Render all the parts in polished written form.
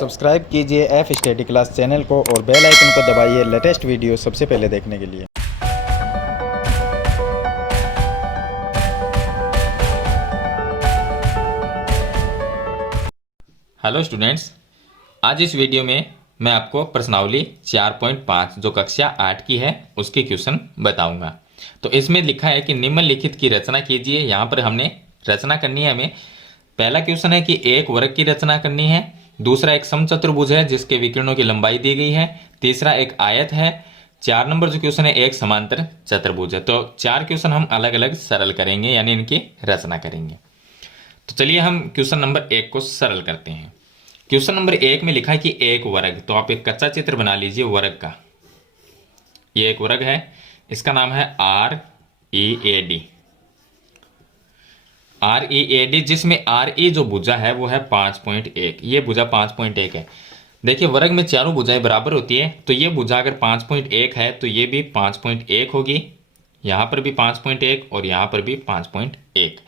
Subscribe कीजिए F study class channel को और बेल आइकन को दबाइए लेटेस्ट वीडियो सबसे पहले देखने के लिए। हेलो स्टूडेंट्स, आज इस वीडियो में मैं आपको प्रश्नावली 4.5 जो कक्षा 8 की है उसके क्वेश्चन बताऊंगा। तो इसमें लिखा है कि निम्नलिखित की रचना कीजिए। यहाँ पर हमने रचना करनी है। हमें पहला क्वेश्चन है कि एक वर्ग की रचना करनी है, दूसरा एक समचतुर्भुज है जिसके विकर्णों की लंबाई दी गई है, तीसरा एक आयत है, 4 नंबर जो क्वेश्चन है एक समांतर चतुर्भुज है। तो 4 क्वेश्चन हम अलग अलग सरल करेंगे, यानी इनकी रचना करेंगे। तो चलिए हम क्वेश्चन नंबर 1 को सरल करते हैं। क्वेश्चन नंबर 1 में लिखा है कि एक वर्ग, तो आप एक कच्चा चित्र बना लीजिए वर्ग का। ये एक वर्ग है, इसका नाम है READ। READ जिसमें RE जो भुजा है वो है 5.1। ये भुजा 5.1 है। देखिए वर्ग में चारों भुजाएं बराबर होती है, तो ये भुजा अगर 5.1 है तो ये भी 5.1 होगी, यहां पर भी 5.1 और यहां पर भी 5.1।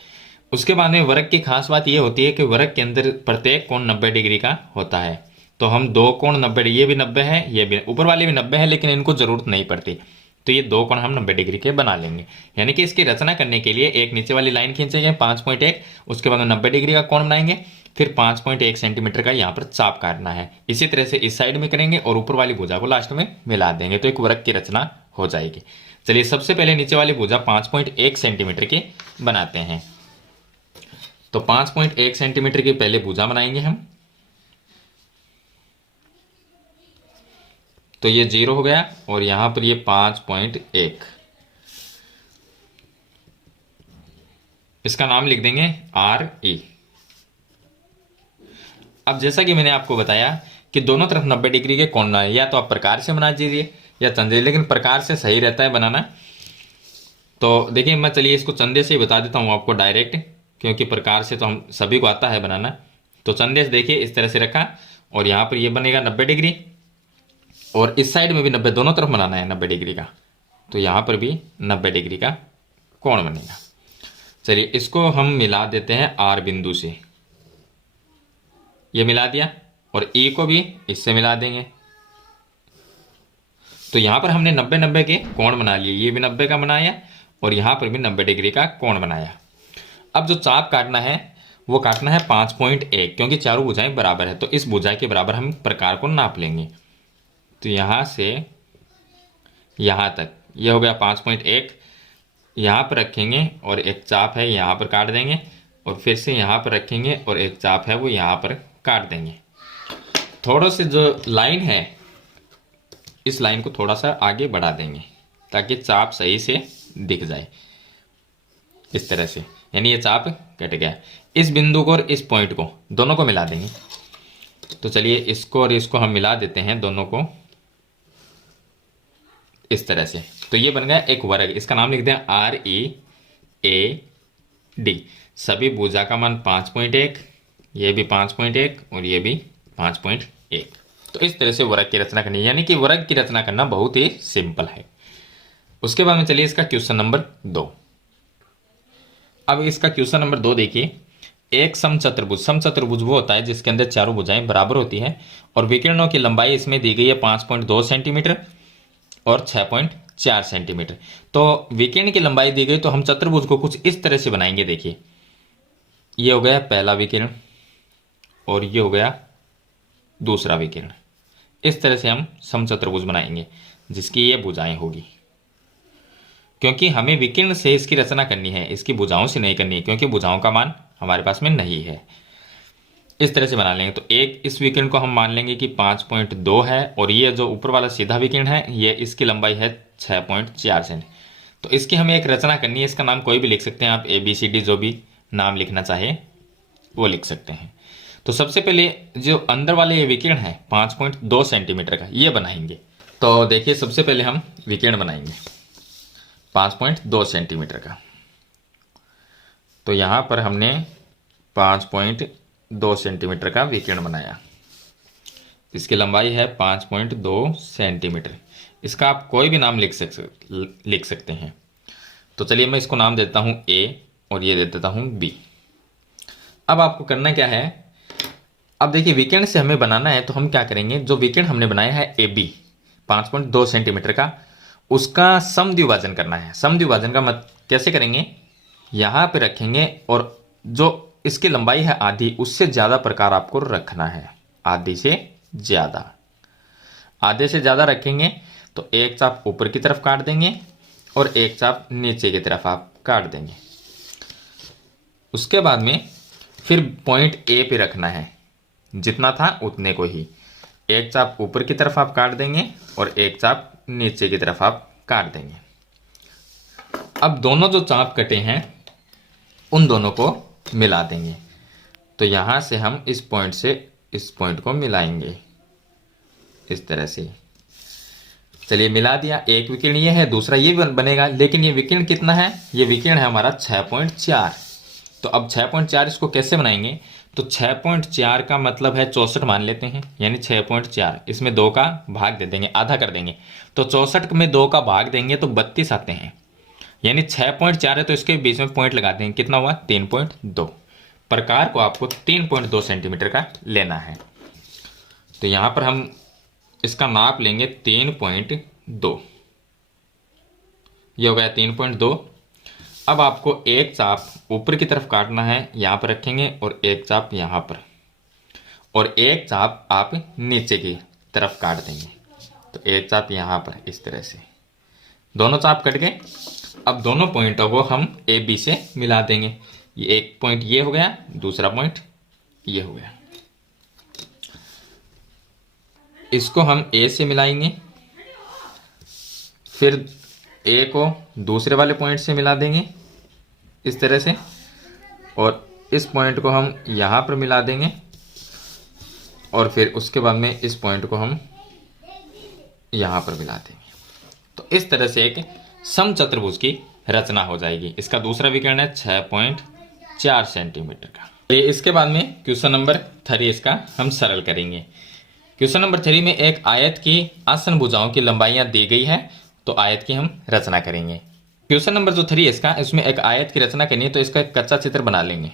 उसके बाद में वर्ग की खास बात यह होती है कि वर्ग के अंदर प्रत्येक कोण 90 डिग्री का होता है। तो हम दो कोण 90, ये भी 90 है, ये भी ऊपर वाले भी 90 है, लेकिन इनको जरूरत नहीं पड़ती। तो ये दो कोण हम 90 डिग्री के बना लेंगे। यानी कि इसकी रचना करने के लिए एक नीचे वाली लाइन खींचेंगे 5.1, उसके बाद 90 डिग्री का कोण बनाएंगे, फिर 5.1 सेंटीमीटर का यहाँ पर चाप काटना है। इसी तरह से इस साइड में करेंगे और ऊपर वाली भुजा को लास्ट में मिला देंगे, तो एक वर्ग की रचना हो जाएगी। चलिए सबसे पहले नीचे वाली भुजा 5.1 सेंटीमीटर की बनाते हैं। तो 5.1 सेंटीमीटर की पहले भुजा बनाएंगे हम। तो ये 0 हो गया और यहां पर ये 5.1, इसका नाम लिख देंगे RE। अब जैसा कि मैंने आपको बताया कि दोनों तरफ 90 डिग्री के कोण बनाए, या तो आप प्रकार से बना दीजिए या चंदे, लेकिन प्रकार से सही रहता है बनाना। तो देखिए मैं चलिए इसको चंदे से ही बता देता हूं आपको डायरेक्ट, क्योंकि प्रकार से तो हम सभी को आता है बनाना। तो चंदे से देखिए इस तरह से रखा और यहाँ पर ये बनेगा 90 डिग्री और इस साइड में भी 90, दोनों तरफ बनाना है 90 डिग्री का। तो यहाँ पर भी 90 डिग्री का कोण बनेगा। चलिए इसको हम मिला देते हैं R बिंदु से, ये मिला दिया, और E को भी इससे मिला देंगे। तो यहाँ पर हमने 90-90 के कोण बना लिए, ये भी 90 का बनाया और यहाँ पर भी 90 डिग्री का कोण बनाया। अब जो चाप काटना है वो काटना है 5.1, क्योंकि चारों भुजाएं बराबर है। तो इस भुजा के बराबर हम प्रकार को नाप लेंगे। तो यहाँ से यहाँ तक ये हो गया 5.1, यहाँ पर रखेंगे और एक चाप है यहाँ पर काट देंगे, और फिर से यहाँ पर रखेंगे और एक चाप है वो यहाँ पर काट देंगे। थोड़ा सा जो लाइन है इस लाइन को थोड़ा सा आगे बढ़ा देंगे ताकि चाप सही से दिख जाए, इस तरह से। यानी ये चाप कट गया। इस बिंदु को और इस पॉइंट को दोनों को मिला देंगे। तो चलिए इसको और इसको हम मिला देते हैं दोनों को इस तरह से। तो ये बन गया एक वर्ग, इसका नाम लिख दें READ। सभी भुजा का मान 5.1, ये भी 5.1 और ये भी 5.1। तो इस तरह से वर्ग की रचना करनी है, यानी कि वर्ग की रचना करना बहुत ही सिंपल है। उसके बाद में चलिए इसका क्वेश्चन नंबर 2। अब इसका क्वेश्चन नंबर 2 देखिए। एक समचतुर्भुज, समचतुर्भुज वो होता है जिसके अंदर चारों भुजाएं बराबर होती हैं और विकर्णों की लंबाई इसमें दी गई है 5.2 सेंटीमीटर और 6.4 सेंटीमीटर। तो विकर्ण की लंबाई दी गई, तो हम चतुर्भुज को कुछ इस तरह से बनाएंगे। देखिए ये हो गया पहला विकर्ण और ये हो गया दूसरा विकर्ण। इस तरह से हम समचतुर्भुज बनाएंगे जिसकी ये भुजाएं होगी, क्योंकि हमें विकर्ण से इसकी रचना करनी है, इसकी भुजाओं से नहीं करनी है, क्योंकि भुजाओं का मान हमारे पास में नहीं है। इस तरह से बना लेंगे। तो एक इस विकर्ण को हम मान लेंगे कि 5.2 है और ये जो ऊपर वाला सीधा विकर्ण है ये इसकी लंबाई है 6.4 सेंट। तो इसकी हमें एक रचना करनी है। इसका नाम कोई भी लिख सकते हैं आप, ABCD जो भी नाम लिखना चाहे वो लिख सकते हैं। तो सबसे पहले जो अंदर वाले ये विकर्ण है 5.2 सेंटीमीटर का, ये बनाएंगे। तो देखिए सबसे पहले हम विकर्ण बनाएंगे 5.2 सेंटीमीटर का। तो यहाँ पर हमने 5.2 सेंटीमीटर का विकर्ण बनाया, इसकी लंबाई है 5.2 सेंटीमीटर। इसका आप कोई भी नाम लिख सकते हैं। तो चलिए मैं इसको नाम देता हूँ A और ये दे देता हूँ B। अब आपको करना क्या है, अब देखिए विकर्ण से हमें बनाना है तो हम क्या करेंगे, जो विकर्ण हमने बनाया है ए बी 5.2 सेंटीमीटर का, उसका समद्विभाजन करना है। समद्विभाजन का मत कैसे करेंगे, यहाँ पे रखेंगे और जो इसकी लंबाई है आधी, उससे ज़्यादा प्रकार आपको रखना है। आधी से ज़्यादा, आधे से ज़्यादा रखेंगे तो एक चाप ऊपर की तरफ काट देंगे और एक चाप नीचे की तरफ आप काट देंगे। उसके बाद में फिर पॉइंट ए पे रखना है, जितना था उतने को ही। एक चाप ऊपर की तरफ आप काट देंगे और एक चाप नीचे की तरफ आप काट देंगे। अब दोनों जो चाप कटे हैं उन दोनों को मिला देंगे। तो यहां से हम इस पॉइंट से इस पॉइंट को मिलाएंगे इस तरह से। चलिए मिला दिया। एक विकर्ण ये है, दूसरा ये बनेगा, लेकिन ये विकर्ण कितना है, ये विकर्ण है हमारा 6.4। तो अब 6.4 इसको कैसे बनाएंगे, तो 6.4 का मतलब है 64 मान लेते हैं, यानी 6.4 इसमें 2 का भाग दे देंगे, आधा कर देंगे। तो 64 में 2 का भाग देंगे तो 32 आते हैं, यानी 6.4 है तो इसके बीच में पॉइंट लगा देंगे। कितना हुआ, 3.2। प्रकार को आपको 3.2 सेंटीमीटर का लेना है। तो यहां पर हम इसका नाप लेंगे 3.2। ये हो गया 3.2। अब आपको एक चाप ऊपर की तरफ काटना है, यहां पर रखेंगे, और एक चाप यहां पर, और एक चाप आप नीचे की तरफ काट देंगे। तो एक चाप यहां पर इस तरह से, दोनों चाप कट गए। अब दोनों पॉइंटों को हम ए बी से मिला देंगे। ये एक पॉइंट ये हो गया, दूसरा पॉइंट ये हो गया। इसको हम ए से मिलाएंगे, फिर ए को दूसरे वाले पॉइंट से मिला देंगे इस तरह से, और इस पॉइंट को हम यहाँ पर मिला देंगे, और फिर उसके बाद में इस पॉइंट को हम यहाँ पर मिला देंगे। तो इस तरह से एक समचतुर्भुज की रचना हो जाएगी। इसका दूसरा विकर्ण है 6.4 सेंटीमीटर का। तो इसके बाद में क्वेश्चन नंबर 3 इसका हम सरल करेंगे। क्वेश्चन नंबर 3 में एक आयत की आसन भुजाओं की लंबाइयां दी गई है, तो आयत की हम रचना करेंगे। क्वेश्चन नंबर जो 3 इसका, इसमें एक आयत की रचना करनी है, तो इसका एक कच्चा चित्र बना लेंगे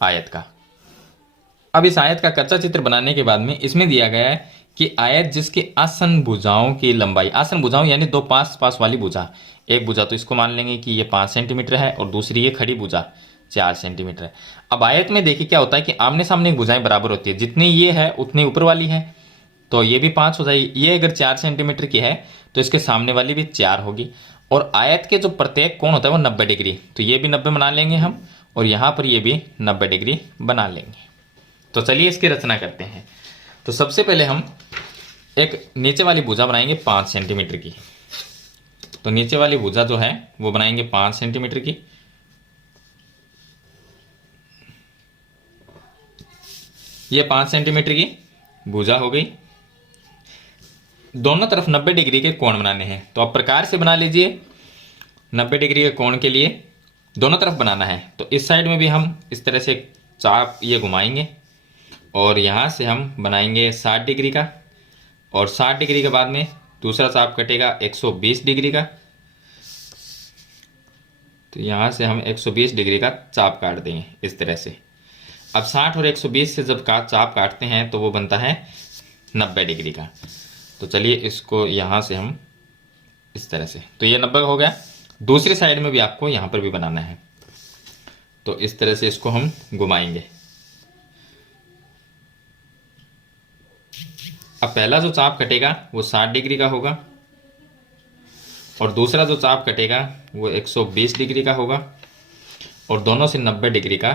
आयत का। अब इस आयत का कच्चा चित्र बनाने के बाद में इसमें दिया गया है कि आयत जिसकी आसन भुजाओं की लंबाई, आसन भुजाओं यानी 2 पास पास वाली भुजा, एक भुजा तो इसको मान लेंगे कि ये 5 सेंटीमीटर है और दूसरी ये खड़ी भुजा 4 सेंटीमीटर है। अब आयत में देखिए क्या होता है कि आमने सामने भुजाएं बराबर होती है, जितनी ये है उतनी ऊपर वाली है, तो ये भी 5 हो जाएगी। ये अगर 4 सेंटीमीटर की है तो इसके सामने वाली भी 4 होगी, और आयत के जो प्रत्येक कोण होता है वो 90 डिग्री, तो ये भी 90 बना लेंगे हम, और यहाँ पर ये भी 90 डिग्री बना लेंगे। तो चलिए इसकी रचना करते हैं। तो सबसे पहले हम एक नीचे वाली भुजा बनाएंगे 5 सेंटीमीटर की। तो नीचे वाली भुजा जो है वो बनाएंगे 5 सेंटीमीटर की। ये 5 सेंटीमीटर की भुजा हो गई। दोनों तरफ 90 डिग्री के कोण बनाने हैं, तो आप प्रकार से बना लीजिए। 90 डिग्री के कोण के लिए दोनों तरफ बनाना है, तो इस साइड में भी हम इस तरह से चाप ये घुमाएंगे, और यहाँ से हम बनाएंगे 60 डिग्री का, और 60 डिग्री के बाद में दूसरा चाप कटेगा 120 डिग्री का। तो यहाँ से हम 120 डिग्री का चाप काट देंगे इस तरह से। अब 60 और 120 से जब चाप काटते हैं तो वो बनता है 90 डिग्री का। तो चलिए इसको यहाँ से हम इस तरह से, तो ये 90 हो गया। दूसरी साइड में भी आपको यहाँ पर भी बनाना है, तो इस तरह से इसको हम घुमाएंगे। अब पहला जो चाप कटेगा वो 60 डिग्री का होगा, और दूसरा जो चाप कटेगा वो 120 डिग्री का होगा, और दोनों से 90 डिग्री का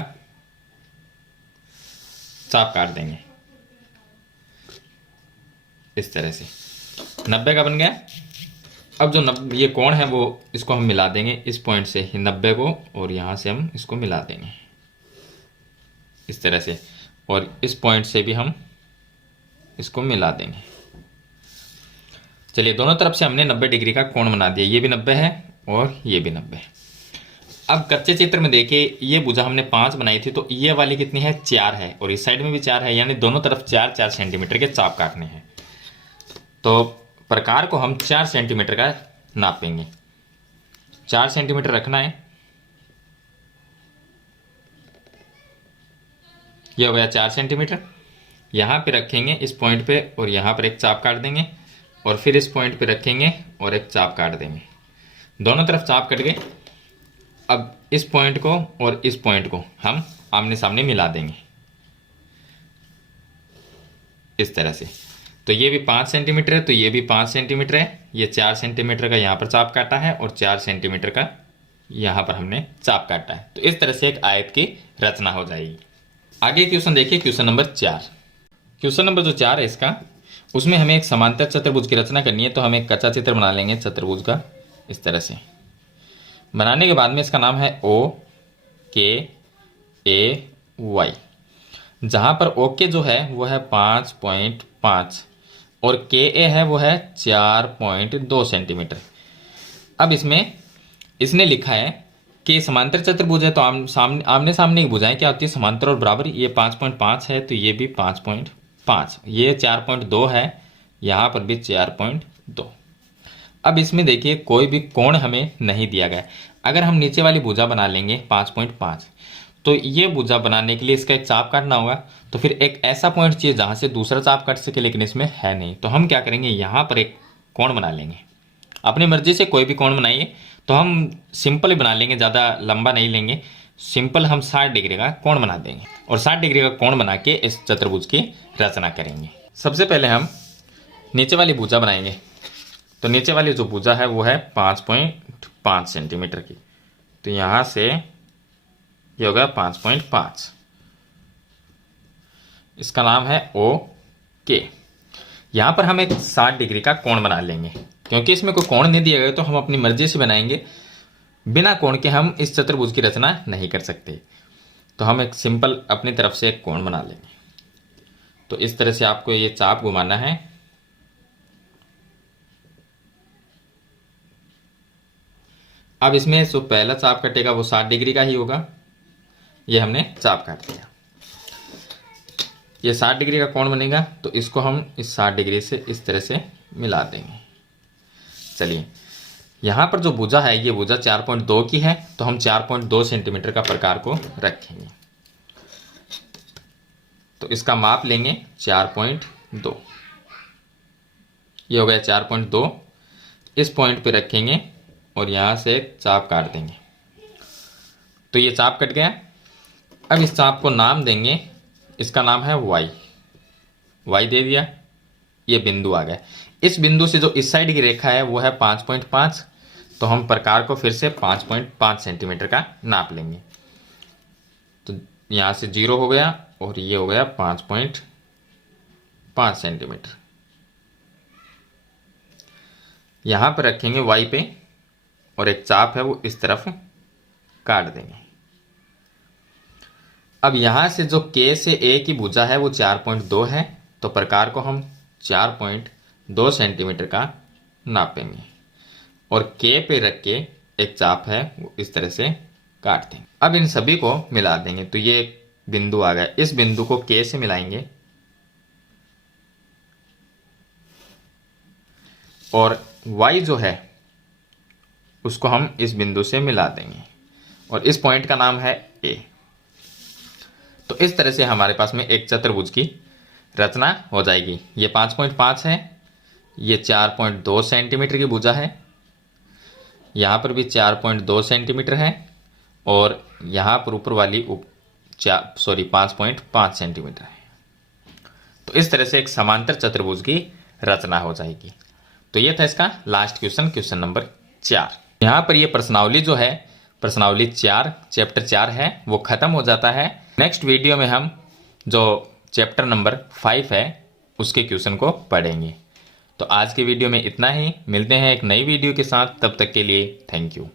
चाप काट देंगे इस तरह से। 90 का बन गया। अब जो ये कोण है वो इसको हम मिला देंगे इस पॉइंट से ही 90 को, और यहाँ से हम इसको मिला देंगे इस तरह से, और इस पॉइंट से भी हम इसको मिला देंगे। चलिए दोनों तरफ से हमने 90 डिग्री का कोण बना दिया, ये भी 90 है और ये भी 90 है। अब कच्चे चित्र में देखिए ये भुजा हमने 5 बनाई थी, तो ये वाली कितनी है, 4 है, और इस साइड में भी 4 है, यानी दोनों तरफ 4-4 सेंटीमीटर के चाप काटने हैं। तो प्रकार को हम 4 सेंटीमीटर का नापेंगे। 4 सेंटीमीटर रखना है। यह हो गया 4 सेंटीमीटर। यहाँ पे रखेंगे इस पॉइंट पे और यहाँ पर एक चाप काट देंगे और फिर इस पॉइंट पे रखेंगे और एक चाप काट देंगे। दोनों तरफ चाप कट गए। अब इस पॉइंट को और इस पॉइंट को हम आमने सामने मिला देंगे इस तरह से। तो ये भी 5 सेंटीमीटर है, तो ये भी 5 सेंटीमीटर है। ये 4 सेंटीमीटर का यहाँ पर चाप काटा है और 4 सेंटीमीटर का यहाँ पर हमने चाप काटा है। तो इस तरह से एक आयत की रचना हो जाएगी। आगे क्वेश्चन देखिए, क्वेश्चन नंबर 4। क्वेश्चन नंबर जो 4 है इसका, उसमें हमें एक समांतर चतुर्भुज की रचना करनी है। तो हम एक कच्चा चित्र बना लेंगे चतुर्भुज का इस तरह से। बनाने के बाद में इसका नाम है OKAY, जहाँ पर ओके जो है वो है 5.5 और KA है वो है 4.2 सेंटीमीटर। अब इसमें इसने लिखा है कि समांतर चतुर्भुज है, तो आमने सामने की भुजाएं क्या होती है, समांतर और बराबर। ये 5.5 है तो ये भी 5.5, ये 4.2 है, यहाँ पर भी 4.2। अब इसमें देखिए कोई भी कोण हमें नहीं दिया गया। अगर हम नीचे वाली भुजा बना लेंगे 5.5, तो ये भुजा बनाने के लिए इसका एक चाप काटना होगा। तो फिर एक ऐसा पॉइंट चाहिए जहाँ से दूसरा चाप काट सके, लेकिन इसमें है नहीं। तो हम क्या करेंगे, यहाँ पर एक कोण बना लेंगे। अपनी मर्जी से कोई भी कोण बनाइए। तो हम सिंपल ही बना लेंगे, ज़्यादा लंबा नहीं लेंगे। सिंपल हम 60 डिग्री का कोण बना देंगे और 60 डिग्री का कोण बना के इस चतुर्भुज की रचना करेंगे। सबसे पहले हम नीचे वाली भुजा बनाएंगे। तो नीचे वाली जो भुजा है वो है 5.5 सेंटीमीटर की। तो यहाँ से ये होगा 5.5। इसका नाम है OK। यहाँ पर हम एक 60 डिग्री का कोण बना लेंगे। क्योंकि इसमें कोई कोण नहीं दिया गया तो हम अपनी मर्जी से बनाएंगे। बिना कोण के हम इस चतुर्भुज की रचना नहीं कर सकते। तो हम एक सिंपल अपनी तरफ से एक कोण बना लेंगे। तो इस तरह से आपको ये चाप घुमाना है। अब इसमें जो पहला चाप कटेगा वो 60 डिग्री का ही होगा। ये हमने चाप काट दिया। ये 60 डिग्री का कोण बनेगा, तो इसको हम इस 60 डिग्री से इस तरह से मिला देंगे। चलिए, यहाँ पर जो भुजा है ये भुजा 4.2 की है, तो हम 4.2 सेंटीमीटर का प्रकार को रखेंगे। तो इसका माप लेंगे 4.2। ये हो गया 4.2। इस पॉइंट पे रखेंगे और यहाँ से एक चाप काट देंगे। तो ये चाप कट गया। अब इस चाप को नाम देंगे, इसका नाम है Y दे दिया। ये बिंदु आ गया। इस बिंदु से जो इस साइड की रेखा है वो है 5.5। तो हम प्रकार को फिर से 5.5 सेंटीमीटर का नाप लेंगे। तो यहाँ से 0 हो गया और ये हो गया 5.5 सेंटीमीटर। यहाँ पर रखेंगे Y पे और एक चाप है वो इस तरफ काट देंगे। अब यहाँ से जो K से A की भुजा है वो 4.2 है, तो प्रकार को हम 4.2 सेंटीमीटर का नापेंगे और K पे रख के एक चाप है वो इस तरह से काट देंगे। अब इन सभी को मिला देंगे। तो ये एक बिंदु आ गया। इस बिंदु को K से मिलाएंगे और Y जो है उसको हम इस बिंदु से मिला देंगे और इस पॉइंट का नाम है A। तो इस तरह से हमारे पास में एक चतुर्भुज की रचना हो जाएगी। ये 5.5 है, ये 4.2 सेंटीमीटर की भुजा है, यहाँ पर भी 4.2 सेंटीमीटर है और यहाँ पर ऊपर वाली 5.5 सेंटीमीटर है। तो इस तरह से एक समांतर चतुर्भुज की रचना हो जाएगी। तो ये था इसका लास्ट क्वेश्चन, क्वेश्चन नंबर 4। यहाँ पर ये प्रश्नावली जो है, प्रश्नावली 4 चैप्टर 4 है, वो खत्म हो जाता है। नेक्स्ट वीडियो में हम जो चैप्टर नंबर 5 है उसके क्वेश्चन को पढ़ेंगे। तो आज के वीडियो में इतना ही। मिलते हैं एक नई वीडियो के साथ, तब तक के लिए थैंक यू।